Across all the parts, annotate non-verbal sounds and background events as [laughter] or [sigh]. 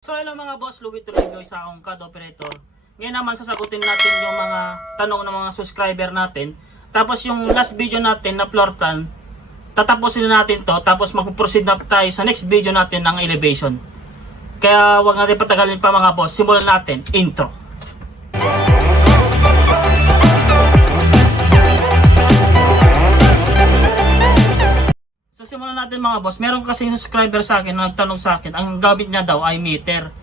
So hello mga boss, Louie Trujillo, isa akong CAD operator. Ngayon naman sasagutin natin yung mga tanong ng mga subscriber natin. Tapos yung last video natin na floor plan, tatapusin na natin to tapos magpo-proceed na tayo sa next video natin ng elevation. Kaya wag natin patagalin pa mga boss, simulan natin. Intro. Simulan natin mga boss. Meron kasi subscriber sa akin na nagtanong sa akin, ang gamit niya daw ay meter.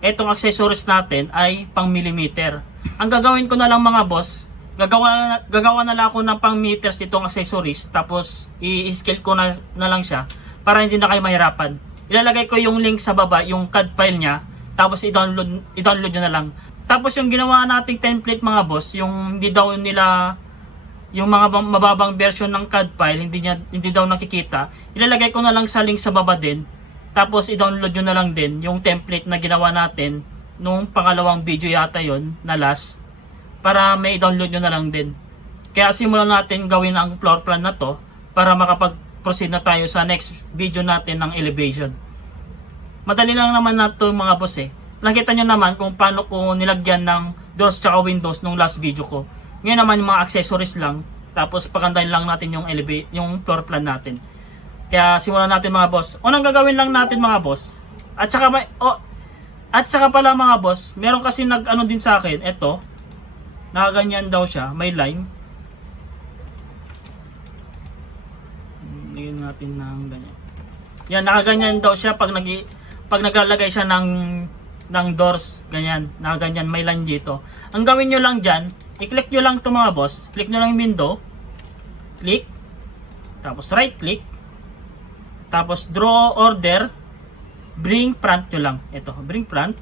Etong accessories natin ay pang millimeter. Ang gagawin ko na lang mga boss, gagawa na, gagawa na lang ako ng pang meters itong accessories tapos i-scale ko na, na lang siya para hindi na kayo mahirapan. Ilalagay ko yung link sa baba, yung CAD file niya, tapos i-download, i-download nyo na lang. Tapos yung ginawa nating template mga boss, yung hindi daw nila yung mga bang- mababang version ng CAD file hindi niya hindi daw nakikita ilalagay ko na lang sa link sa baba din. Tapos i-download nyo na lang din yung template na ginawa natin nung pangalawang video yata yon na last para may i-download nyo na lang din. Kaya simulan natin gawin ang floor plan na to para makapag-proceed na tayo sa next video natin ng elevation. Madali lang naman na to mga boss eh. Nakita nyo naman kung paano ko nilagyan ng doors tsaka windows nung last video ko ngayon naman mga accessories lang. Tapos pagandahin lang natin yung elevate, yung floor plan natin. Kaya simulan natin mga boss. Unang gagawin lang natin mga boss. At saka may oh, at saka pala mga boss, meron kasi nag ano din sa akin, ito. Nakaganyan daw siya, may line. Lagyan natin ng ganyan. Yan, nakaganyan daw siya pag nag pag naglalagay siya ng ng doors, ganyan, nakaganyan, may line dito. Ang gawin nyo lang dyan, i-click nyo lang ito mga boss, click nyo lang yung window, click, tapos right click, tapos draw order, bring front nyo lang, ito, bring front,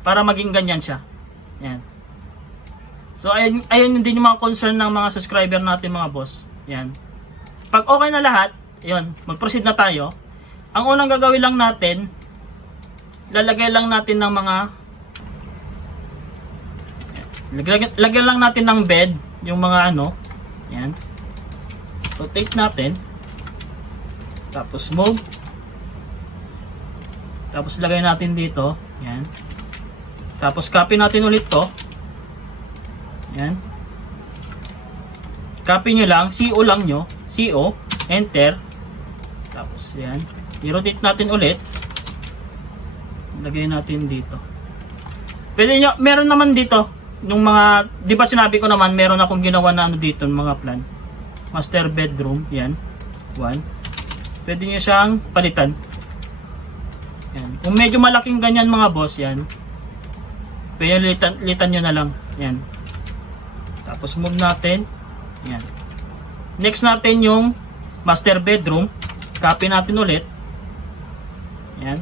para maging ganyan siya. Yan. So, ayun, ayun din yung mga concern ng mga subscriber natin mga boss. Yan. Pag okay na lahat, yun, mag-proceed na tayo. Ang unang gagawin lang natin, lalagay lang natin ng mga lagyan, lagyan lang natin ng bed yung mga ano. Yan rotate natin. Tapos move. Tapos lagay natin dito. Yan tapos copy natin ulit to. Yan copy nyo lang. CO lang nyo. CO enter. Tapos yan i-rotate natin ulit. Lagay natin dito. Pwede nyo, meron naman dito, yung mga, di ba sinabi ko naman, meron akong ginawa na ano dito, mga plan. Master bedroom, yan. One. Pwede nyo siyang palitan. Yan. Kung medyo malaking ganyan mga boss, yan. Pwede litan, litan nyo na lang. Yan. Tapos move natin. Yan. Next natin yung master bedroom. Copy natin ulit. Yan.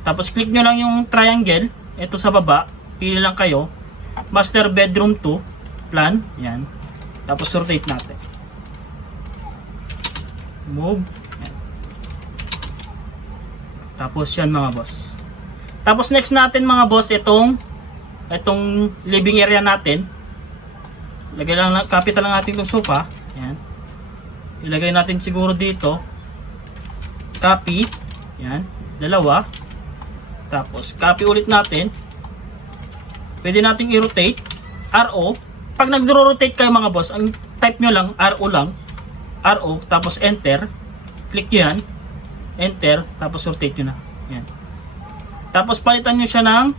Tapos click nyo lang yung triangle. Ito sa baba. Pili lang kayo. Master bedroom 2. Plan. Yan. Tapos rotate natin. Move. Yan. Tapos yan mga boss. Tapos next natin mga boss itong itong living area natin. Lagay lang capital lang natin itong sofa. Yan. Ilagay natin siguro dito. Copy. Yan. Dalawa. Tapos, copy ulit natin. Pwede nating i-rotate. RO. Pag nag-rotate kayo mga boss, ang type nyo lang, RO lang. RO, tapos enter. Click nyo yan. Enter, tapos rotate nyo na. Yan. Tapos, palitan nyo siya ng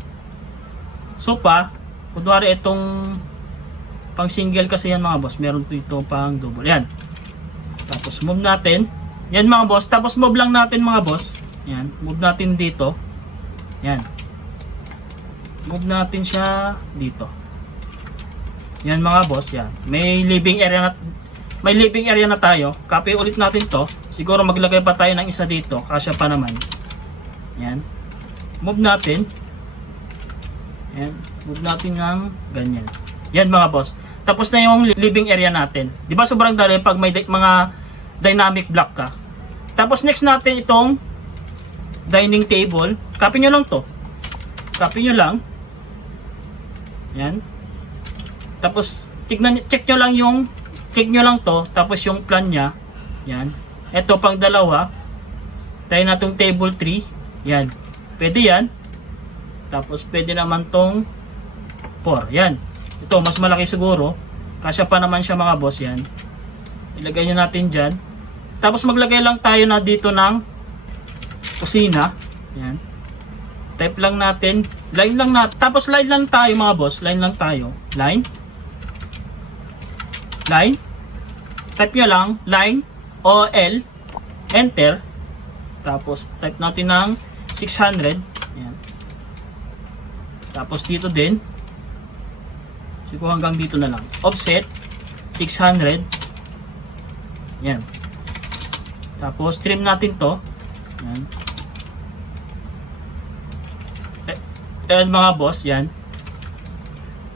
sopa. Kunwari itong pang single kasi yan mga boss. Meron dito pang double. Yan. Tapos, move natin. Yan mga boss. Tapos, move lang natin mga boss. Yan. Move natin dito. Yan. Move natin siya dito. Yan mga boss, yan. May living area na may living area na tayo. Copy ulit natin 'to. Siguro maglagay pa tayo ng isa dito. Kasya pa naman. Yan. Move natin. Yan. Move natin ng ganyan. Yan mga boss. Tapos na yung living area natin. 'Di ba sobrang dali pag may mga dynamic block ka. Tapos next natin itong dining table. Copy nyo lang to. Copy nyo lang. Yan. Tapos, tignan, check nyo lang yung, click nyo lang to, tapos yung plan nya. Yan. Ito pang dalawa. Tayo na tong table 3. Yan. Pwede yan. Tapos pwede naman tong 4. Yan. Ito, mas malaki siguro. Kasya pa naman siya mga boss yan. Ilagay nyo natin dyan. Tapos maglagay lang tayo na dito ng kusina. Yan. Type lang natin. Line lang na. Tapos line lang tayo mga boss. Line lang tayo. Line. Line. Type nyo lang. Line. O L. Enter. Tapos type natin ng 600. Yan. Tapos dito din. Siguro hanggang dito na lang. Offset. 600. Yan. Tapos trim natin to. Yan. Eh, Ayan mga boss, yan.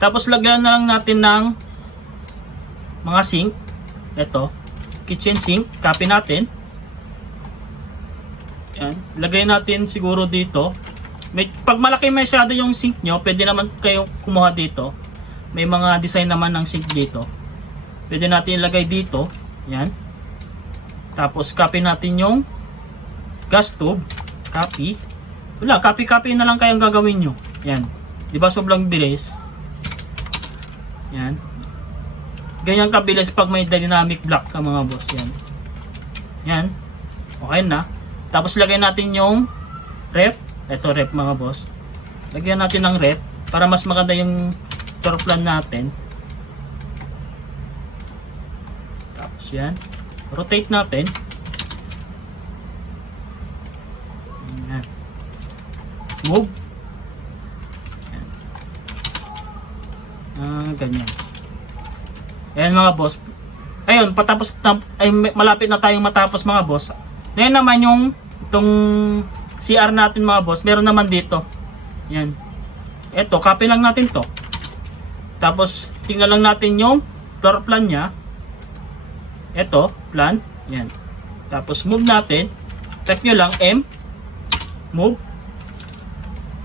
Tapos lagyan na lang natin ng mga sink. Ito. Kitchen sink. Copy natin. Yan. Lagay natin siguro dito. May, pag malaki masyado yung sink nyo, pwede naman kayo kumuha dito. May mga design naman ng sink dito. Pwede natin ilagay dito. Yan. Tapos copy natin yung gas tube. Copy. Wala, copy-copy na lang kayong gagawin nyo. Yan. Di ba sobrang bilis? Yan. Ganyan kabilis pag may dynamic block ka mga boss. Yan. Yan. Okay na. Tapos lagay natin yung rep. Ito rep mga boss. Lagyan natin ng rep para mas maganda yung floor plan natin. Tapos yan. Rotate natin. Yan. Yan. Ah, ganyan. Ayan mga boss. Ayun, patapos na, ay malapit na tayong matapos mga boss. Ngayon naman yung itong CR natin mga boss, meron naman dito. Yan. Ito, copy lang natin to. Tapos, tingnan lang natin yung floor plan niya. Ito, plan. Yan. Tapos, move natin. Type nyo lang, M. Move.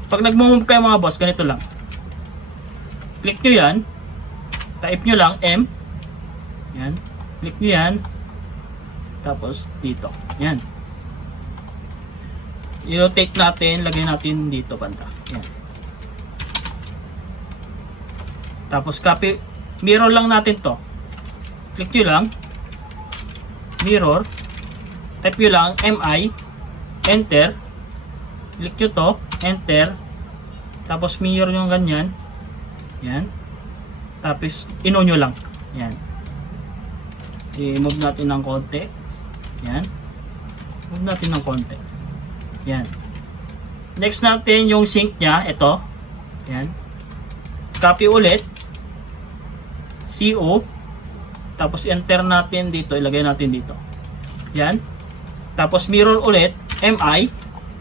Pag nag-move kayo mga boss, ganito lang. Click nyo yan. Type nyo lang, M. Yan. Click nyo yan. Tapos, dito. Yan. I-rotate natin. Lagay natin dito banda. Yan. Tapos, copy. Mirror lang natin to. Click nyo lang. Mirror. Type nyo lang, MI. Enter. Click nyo to. Enter. Tapos, mirror yung ganyan. Yan. Tapos, ino nyo lang. Yan. I-move natin ng konti. Yan. Move natin ng konti. Yan. Next natin yung sink niya. Ito. Yan. Copy ulit. CO. Tapos enter natin dito. Ilagay natin dito. Yan. Tapos mirror ulit. MI.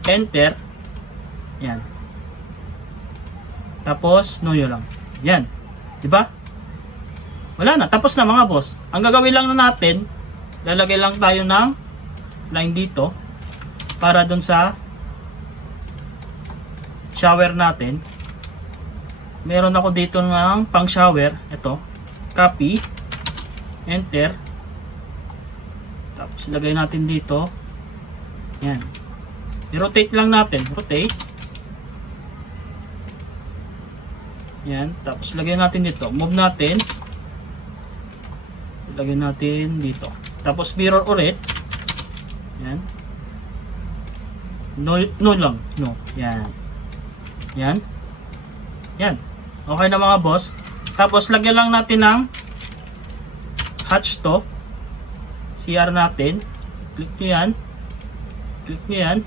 Enter. Yan. Tapos, yun lang. Yan. Diba? Wala na. Tapos na mga boss. Ang gagawin lang na natin, lalagay lang tayo ng line dito para dun sa shower natin. Meron ako dito ng pang shower. Ito. Copy. Enter. Tapos lagay natin dito. Yan. I-rotate lang natin. Rotate. Yan. Tapos lagay natin dito. Move natin. Lagay natin dito. Tapos mirror ulit. Yan. No, no lang. No. Yan. Yan. Yan. Okay na mga boss. Tapos lagyan lang natin ng hatch to. CR natin. Click nyo yan. Click nyo yan.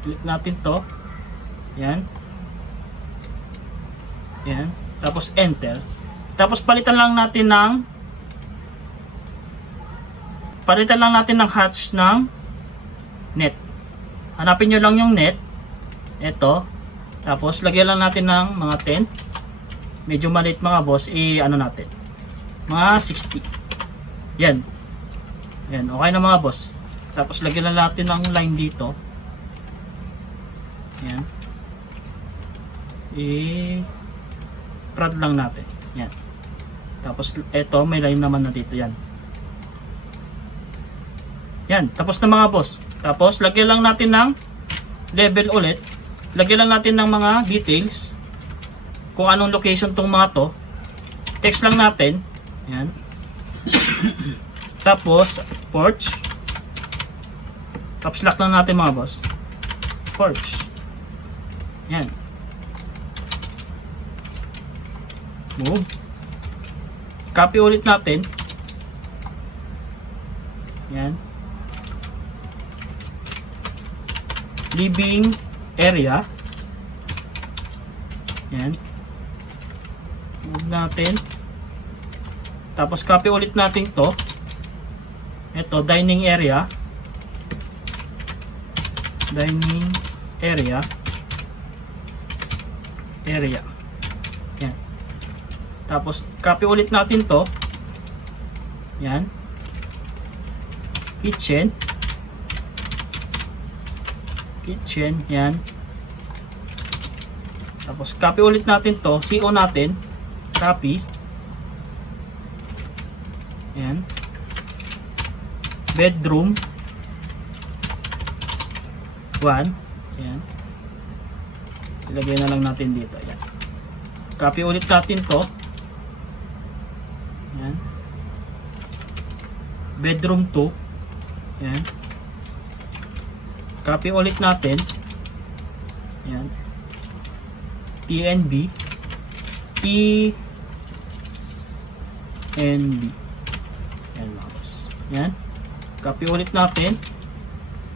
Click natin to. Yan. Yan. Tapos enter. Tapos palitan lang natin ng palitan lang natin ng hatch ng net. Hanapin nyo lang yung net. Ito. Tapos lagyan lang natin ng mga 10. Medyo maliit mga boss. I-ano natin. Mga 60. Yan. Yan. Okay na mga boss. Tapos lagyan lang natin ng line dito. Yan. I- prod lang natin. Yan. Tapos ito may line naman na dito. Yan. Yan. Tapos na mga boss. Tapos lagyan lang natin ng level ulit. lagyan lang natin ng mga details kung anong location tong mga to. Text lang natin. Yan. [coughs] Tapos, porch. Caps lock lang natin mga boss. Porch. Yan. Move. Copy ulit natin. Yan. Living area. Yan. Move natin. Tapos copy ulit natin to. Ito, dining area. Dining area. Area. Tapos copy ulit natin to. Yan. Kitchen. Kitchen. Yan. Tapos copy ulit natin to. CO natin. Copy. Yan. Bedroom. 1. Yan. Ilagay na lang natin dito. Yan. Copy ulit natin to. Yan. Bedroom 2. Yan. Copy ulit natin. Yan. TNB. TNB. Yan boss. Yan. Copy ulit natin.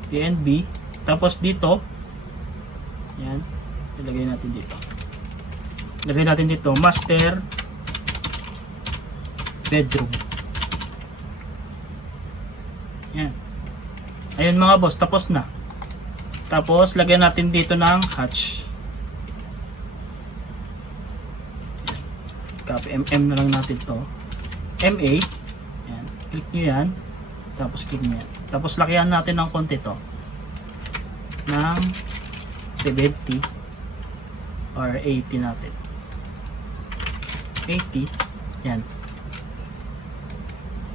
TNB. Tapos dito. Yan. Ilagay natin dito. Ilagay natin dito. Master. Bedroom. Yan. Ayun mga boss. Tapos na. Tapos lagyan natin dito ng hatch. Copy MM na lang natin to. MA. Yan. Click nyo yan. Tapos click nyo yan. Tapos lakihan natin ng konti to. Ng 70 or 80 natin. 80. Yan.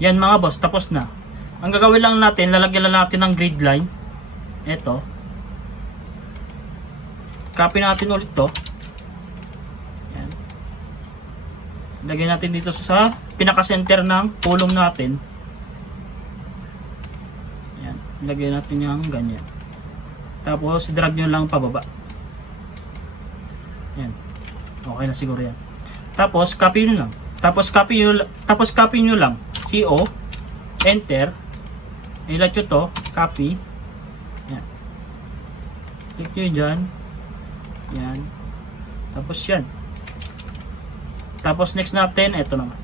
Yan mga boss. Tapos na. Ang gagawin lang natin, lalagyan lang natin ng grid line. Ito. Copy natin ulit to. Yan. Lagyan natin dito sa pinaka-center ng column natin. Yan. Lagyan natin yung ganyan. Tapos, drag nyo lang pababa. Yan. Okay na siguro yan. Tapos, copy nyo lang. Tapos, copy nyo, tapos copy nyo lang. CO, enter, ilat nyo to, copy, yan. Click nyo dyan, yan. Tapos yan. Tapos next natin, ito naman.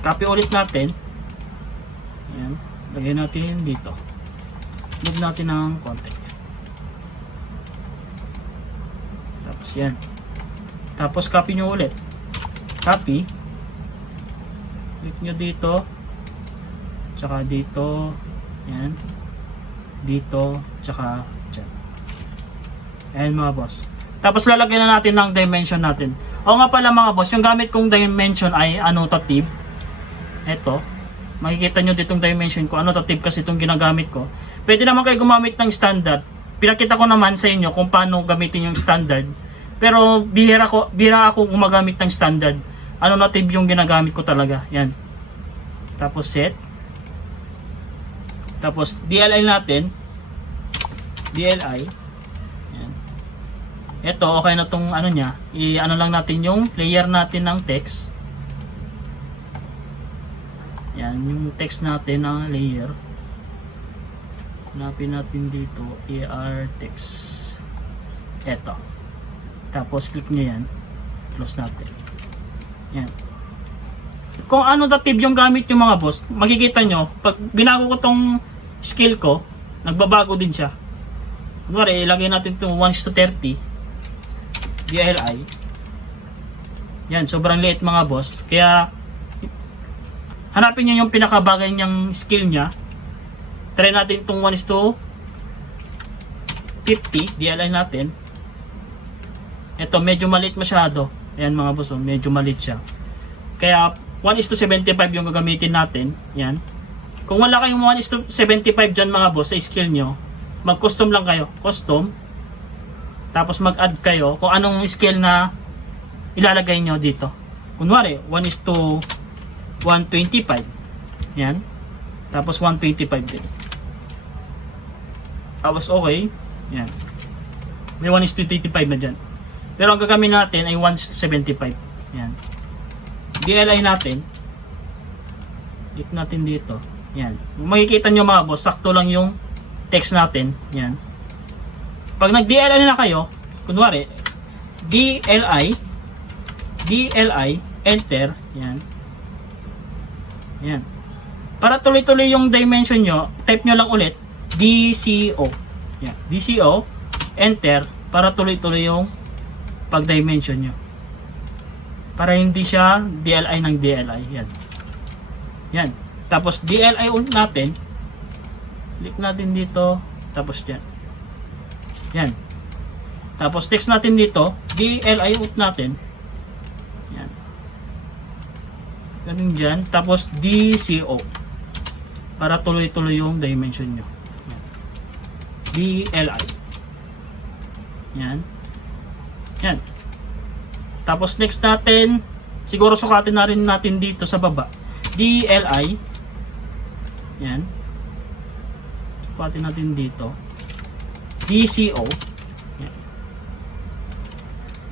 Copy ulit natin. Yan. Lagay natin dito. Move natin ng konti. Tapos yan. Tapos copy nyo ulit. Copy. Click nyo dito. Tsaka dito. Yan. Dito. Tsaka dyan. Ayan mga boss. Tapos lalagyan na natin ng dimension natin. O nga pala mga boss, yung gamit kong dimension ay annotative. Ito. Makikita nyo ditong dimension ko. Annotative kasi itong ginagamit ko. Pwede naman kayo gumamit ng standard. Pinakita ko naman sa inyo kung paano gamitin yung standard. Pero bihira ko, bihira ako gumagamit ng standard. Annotative yung ginagamit ko talaga. Yan. Tapos set. Tapos DLI natin. DLI. Yan. Ito, okay na tong ano niya. I-ano lang natin yung layer natin ng text. Yan, yung text natin na layer. Hanapin natin dito, AR text. Ito. Tapos click nyo yan. Close natin. Yan. Kung ano dative yung gamit yung mga boss, makikita nyo, pag binago ko tong skill ko, nagbabago din siya. Kunwari, ilagay natin itong 1 to 30 DLI. Yan, sobrang liit mga boss. Kaya, hanapin nyo yung pinakabagay niyang skill niya. Try natin itong 1 to 50 DLI natin. Ito, medyo maliit masyado. Ayan mga boss, oh, medyo maliit siya. Kaya, 1 is to 75 yung gagamitin natin. Yan. Kung wala kayong 1 is to 75 dyan mga boss sa skill nyo, mag-custom lang kayo. Custom. Tapos mag-add kayo kung anong scale na ilalagay nyo dito. Kunwari, 1 is to 125. Yan. Tapos 125 din. Tapos okay. Yan. May 1 is to 25 na dyan. Pero ang gagawin natin ay 1 is to 75. Yan. DLI natin. Click natin dito. Yan. Makikita nyo mga boss, sakto lang yung text natin. Yan. Pag nag-DLI na kayo, kunwari, DLI, DLI, enter, yan. Yan. Para tuloy-tuloy yung dimension nyo, type nyo lang ulit, DCO. Yan. DCO, enter, para tuloy-tuloy yung pag-dimension nyo. Para hindi siya DLI ng DLI. Yan. Yan. Tapos DLI ulit natin, click natin dito, tapos yan. Yan. Tapos text natin dito, DLI out natin. Yan. Ganun dyan. Tapos DCO. Para tuloy-tuloy yung dimension nyo. Yan. DLI. Yan. Yan. Tapos next natin, siguro sukatin na rin natin dito sa baba. DLI. Yan. Sukatin natin dito. DCO. Yan.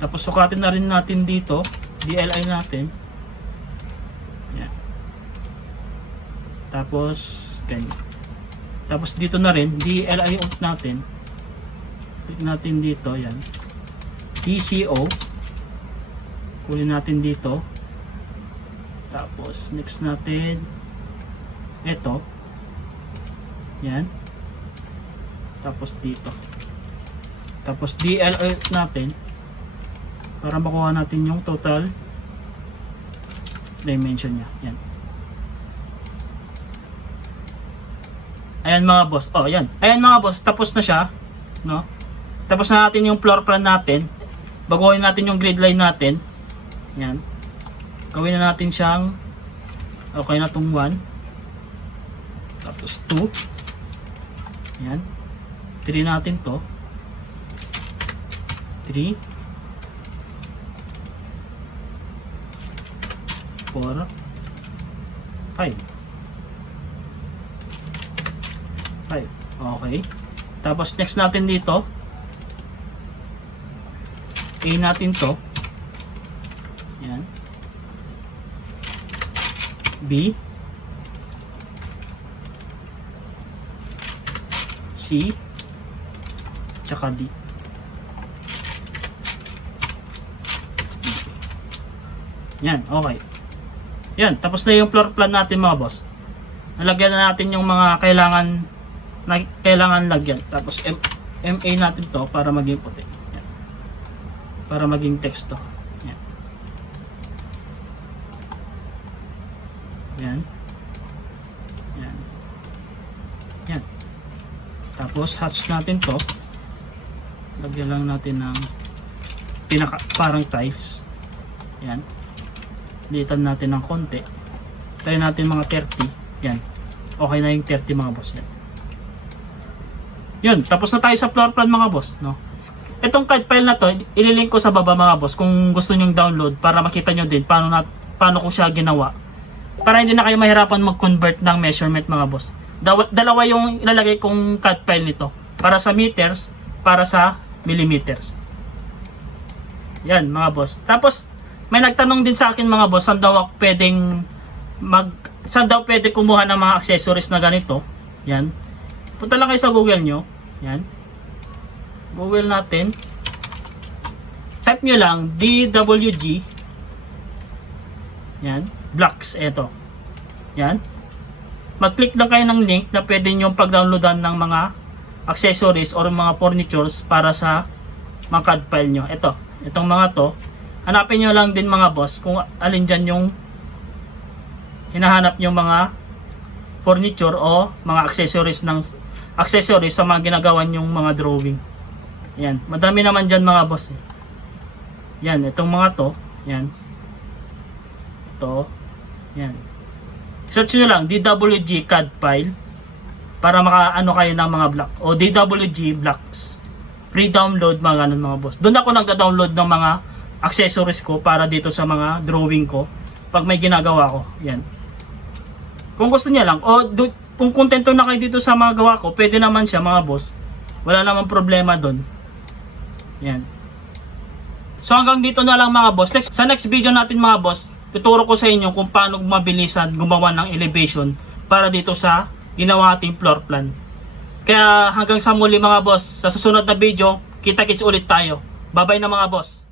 Tapos sukatin na rin natin dito, DLI natin. Yan. Tapos ganyan. Tapos dito na rin, DLI out natin. Click natin dito, yan. DCO. Kunin natin dito. Tapos next natin ito. Yan. Tapos dito. Tapos DLI natin para makuha natin yung total dimension niya. Yan. Ayan mga boss. Oh, yan. Ayan mga boss, tapos na siya, no? Tapos na natin yung floor plan natin. Baguhin natin yung grid line natin. Yan. Gawin na natin siyang okay na tong 1. Tapos 2. Yan. 3 natin to. 3 4 5 5 Okay. Tapos next natin dito A natin to. Yan. B C tsaka D. Yan, okay. Yan, tapos na yung floor plan natin mga boss. Nalagyan na natin yung mga kailangan na kailangan lagyan. Tapos M, MA natin to para maging puti. Yan. Para maging text. Yan. Yan. Yan. Tapos hatch natin to. Lagyan lang natin ng pinaka parang tiles. Yan. Litan natin ng konti. Try natin mga 30. Yan. Okay na yung 30 mga boss. Yan. Yun. Tapos na tayo sa floor plan mga boss. No? Itong CAD file na to, ililink ko sa baba mga boss kung gusto nyong download para makita nyo din paano, na, paano ko siya ginawa. Para hindi na kayo mahirapan mag-convert ng measurement mga boss. Dalawa yung ilalagay kong CAD file nito. Para sa meters, para sa millimeters. Yan mga boss. Tapos may nagtanong din sa akin mga boss, saan daw ako pwedeng mag saan daw pwede kumuha ng mga accessories na ganito. Yan. Punta lang kayo sa Google nyo. Yan. Google natin. Type nyo lang DWG. Yan. Blocks. Ito. Yan. Mag-click lang kayo ng link na pwede nyo pag-downloadan ng mga accessories or mga furnitures para sa mga CAD file nyo. Ito. Itong mga to. Hanapin nyo lang din mga boss kung alin dyan yung hinahanap nyo mga furniture o mga accessories ng accessories sa mga ginagawa nyong mga drawing. Yan. Madami naman dyan mga boss. eh. Yan. Itong mga to. Yan. Ito. Yan. Search nyo lang DWG CAD file para makaano kayo ng mga block o DWG blocks. free download mga ganun mga boss. Doon ako nagda-download ng mga accessories ko para dito sa mga drawing ko pag may ginagawa ko. Yan. Kung gusto niya lang o do, kung kontento na kayo dito sa mga gawa ko, pwede naman siya mga boss. Wala namang problema doon. Yan. So hanggang dito na lang mga boss. Next, sa next video natin mga boss, tuturo ko sa inyo kung paano mabilisan gumawa ng elevation para dito sa ginawa ating floor plan. Kaya hanggang sa muli mga boss, sa susunod na video, kita-kits ulit tayo. Bye-bye na mga boss.